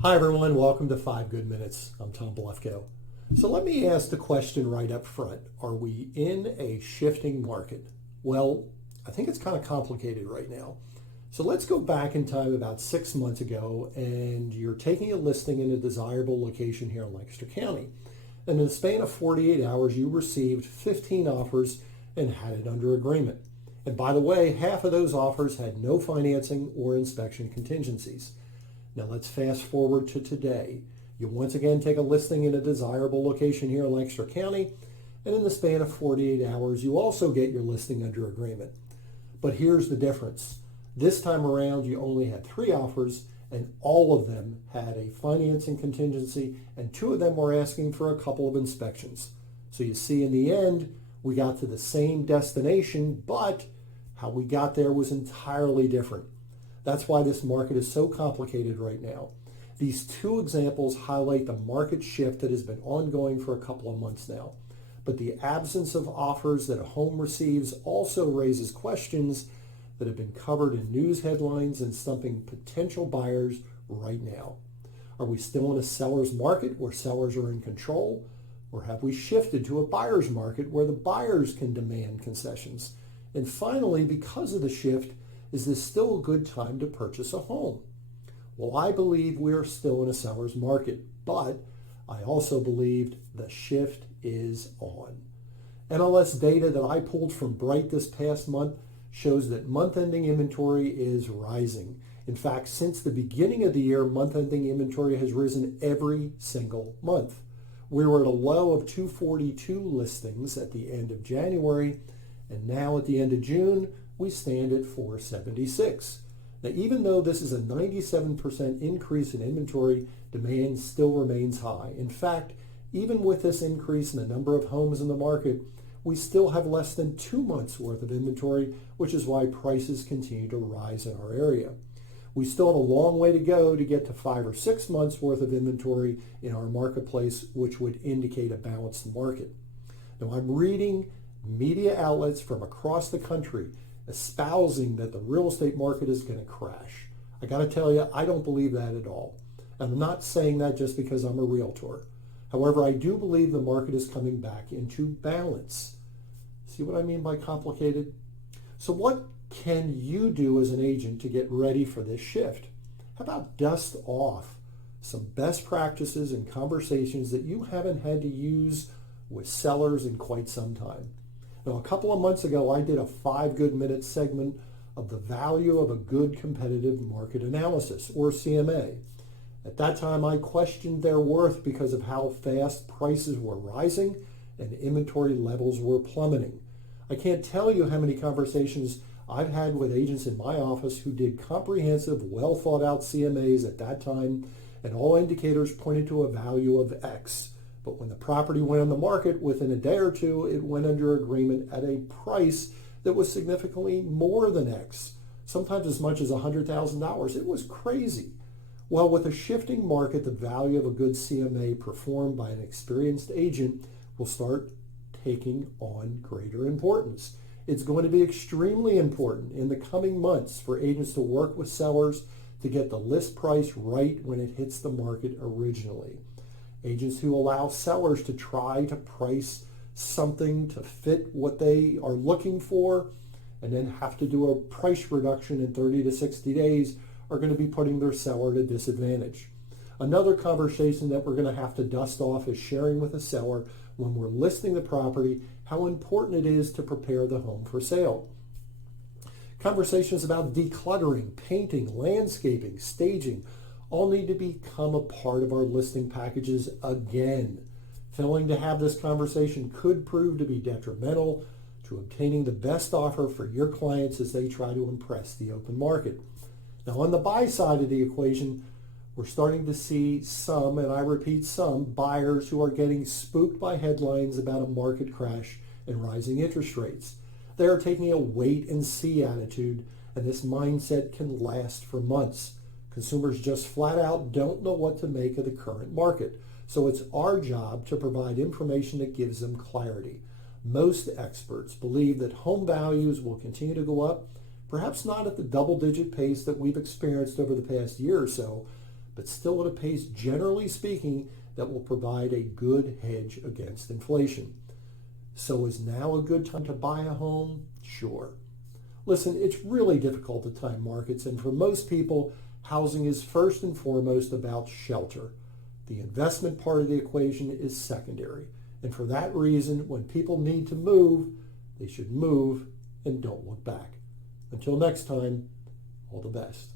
Hi everyone, welcome to 5 Good Minutes. I'm Tom Blefko. So let me ask the question right up front. Are we in a shifting market? Well, I think it's kind of complicated right now. So let's go back in time about 6 months ago and you're taking a listing in a desirable location here in Lancaster County. And in the span of 48 hours, you received 15 offers and had it under agreement. And by the way, half of those offers had no financing or inspection contingencies. Now let's fast forward to today. You once again take a listing in a desirable location here in Lancaster County, and in the span of 48 hours, you also get your listing under agreement. But here's the difference. This time around, you only had 3 offers, and all of them had a financing contingency, and 2 of them were asking for a couple of inspections. So you see, in the end, we got to the same destination, but how we got there was entirely different. That's why this market is so complicated right now. These 2 examples highlight the market shift that has been ongoing for a couple of months now. But the absence of offers that a home receives also raises questions that have been covered in news headlines and stumping potential buyers right now. Are we still in a seller's market where sellers are in control? Or have we shifted to a buyer's market where the buyers can demand concessions? And finally, because of the shift, is this still a good time to purchase a home? Well, I believe we are still in a seller's market, but I also believe the shift is on. MLS data that I pulled from Bright this past month shows that month-ending inventory is rising. In fact, since the beginning of the year, month-ending inventory has risen every single month. We were at a low of 242 listings at the end of January, and now at the end of June, we stand at 476. Now, even though this is a 97% increase in inventory, demand still remains high. In fact, even with this increase in the number of homes in the market, we still have less than 2 months worth of inventory, which is why prices continue to rise in our area. We still have a long way to go to get to 5 or 6 months worth of inventory in our marketplace, which would indicate a balanced market. Now, I'm reading media outlets from across the country espousing that the real estate market is going to crash. I got to tell you, I don't believe that at all. And I'm not saying that just because I'm a realtor. However, I do believe the market is coming back into balance. See what I mean by complicated? So what can you do as an agent to get ready for this shift? How about dust off some best practices and conversations that you haven't had to use with sellers in quite some time? Now, a couple of months ago, I did a 5 Good Minutes segment of the value of a good competitive market analysis, or CMA. At that time, I questioned their worth because of how fast prices were rising and inventory levels were plummeting. I can't tell you how many conversations I've had with agents in my office who did comprehensive, well thought out CMAs at that time, and all indicators pointed to a value of X. But when the property went on the market, within a day or two, it went under agreement at a price that was significantly more than X, sometimes as much as $100,000. It was crazy. Well, with a shifting market, the value of a good CMA performed by an experienced agent will start taking on greater importance. It's going to be extremely important in the coming months for agents to work with sellers to get the list price right when it hits the market originally. Agents who allow sellers to try to price something to fit what they are looking for and then have to do a price reduction in 30 to 60 days are going to be putting their seller at a disadvantage. Another conversation that we're going to have to dust off is sharing with a seller when we're listing the property how important it is to prepare the home for sale. Conversations about decluttering, painting, landscaping, staging, all need to become a part of our listing packages again. Failing to have this conversation could prove to be detrimental to obtaining the best offer for your clients as they try to impress the open market. Now, on the buy side of the equation, we're starting to see some, and I repeat some, buyers who are getting spooked by headlines about a market crash and rising interest rates. They are taking a wait and see attitude, and this mindset can last for months. Consumers just flat out don't know what to make of the current market. So it's our job to provide information that gives them clarity. Most experts believe that home values will continue to go up, perhaps not at the double-digit pace that we've experienced over the past year or so, but still at a pace, generally speaking, that will provide a good hedge against inflation. So is now a good time to buy a home? Sure. Listen, it's really difficult to time markets, and for most people, housing is first and foremost about shelter. The investment part of the equation is secondary. And for that reason, when people need to move, they should move and don't look back. Until next time, all the best.